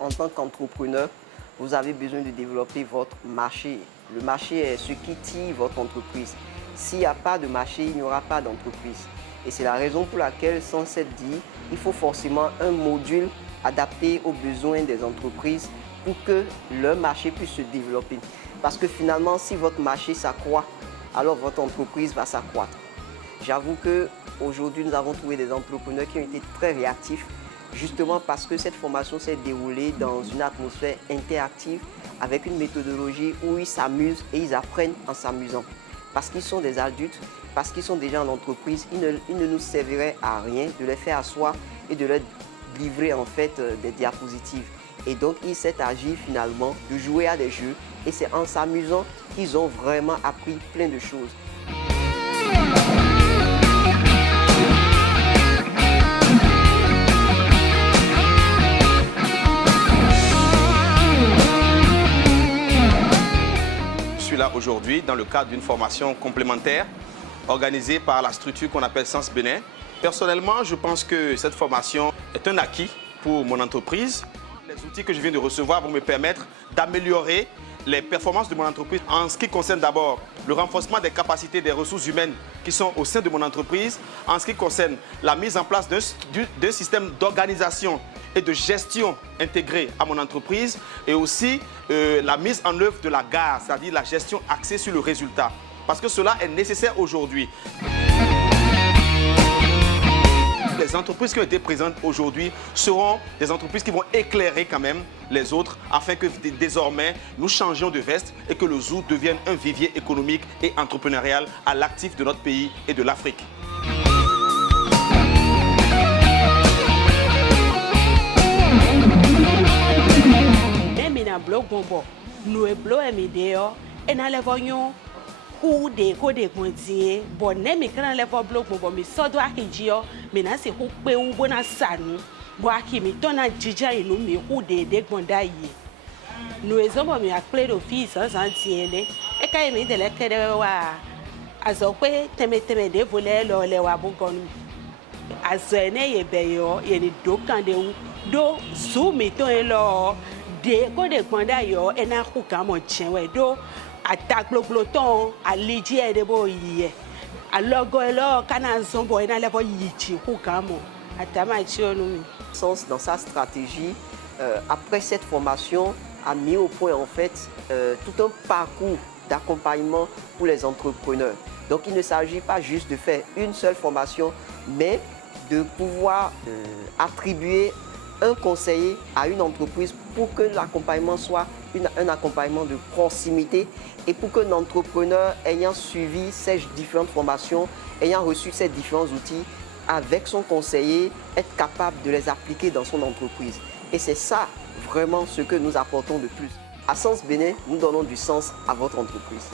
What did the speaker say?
en tant qu'entrepreneur, vous avez besoin de développer votre marché. Le marché est ce qui tire votre entreprise. S'il n'y a pas de marché, il n'y aura pas d'entreprise. Et c'est la raison pour laquelle, sans cette dit, il faut forcément un module adapté aux besoins des entreprises pour que leur marché puisse se développer. Parce que finalement, si votre marché s'accroît, alors votre entreprise va s'accroître. J'avoue qu'aujourd'hui, nous avons trouvé des entrepreneurs qui ont été très réactifs, justement parce que cette formation s'est déroulée dans une atmosphère interactive, avec une méthodologie où ils s'amusent et ils apprennent en s'amusant. Parce qu'ils sont des adultes, parce qu'ils sont déjà en entreprise, il ne nous servirait à rien de les faire asseoir et de leur livrer en fait des diapositives. Et donc, il s'est agi finalement de jouer à des jeux et c'est en s'amusant qu'ils ont vraiment appris plein de choses. Je suis là aujourd'hui dans le cadre d'une formation complémentaire organisée par la structure qu'on appelle Sens Bénin. Personnellement, je pense que cette formation est un acquis pour mon entreprise. Les outils que je viens de recevoir vont me permettre d'améliorer les performances de mon entreprise en ce qui concerne d'abord le renforcement des capacités des ressources humaines qui sont au sein de mon entreprise, en ce qui concerne la mise en place d'un système d'organisation et de gestion intégrée à mon entreprise et aussi la mise en œuvre de la GAR, c'est-à-dire la gestion axée sur le résultat. Parce que cela est nécessaire aujourd'hui. Les entreprises qui ont été présentes aujourd'hui seront des entreprises qui vont éclairer quand même les autres afin que désormais nous changions de veste et que le zoo devienne un vivier économique et entrepreneurial à l'actif de notre pays et de l'Afrique. Who they go they gonzie, but name can level block but me so do akijio, me na se who pe ubona sanu, boaki me tona jija inu me who they gonda ye. No example me a play office as antiene, e kai me de lekere wa azokwe teme de vole lo le wa bugon. Azene ye beyo ye ni dokan de do zoom me to lo de go de gonda yo e na ku ka mo chenwe do attaque le peloton à l'idée de boyer à l'ogolo canazon boy na levo yichi hukamo atamachionu. Sens dans sa stratégie après cette formation a mis au point en fait tout un parcours d'accompagnement pour les entrepreneurs. Donc il ne s'agit pas juste de faire une seule formation mais de pouvoir attribuer un conseiller à une entreprise pour que l'accompagnement soit un accompagnement de proximité et pour que l'entrepreneur ayant suivi ces différentes formations, ayant reçu ces différents outils, avec son conseiller, être capable de les appliquer dans son entreprise. Et c'est ça vraiment ce que nous apportons de plus. À Sens Bénin, nous donnons du sens à votre entreprise.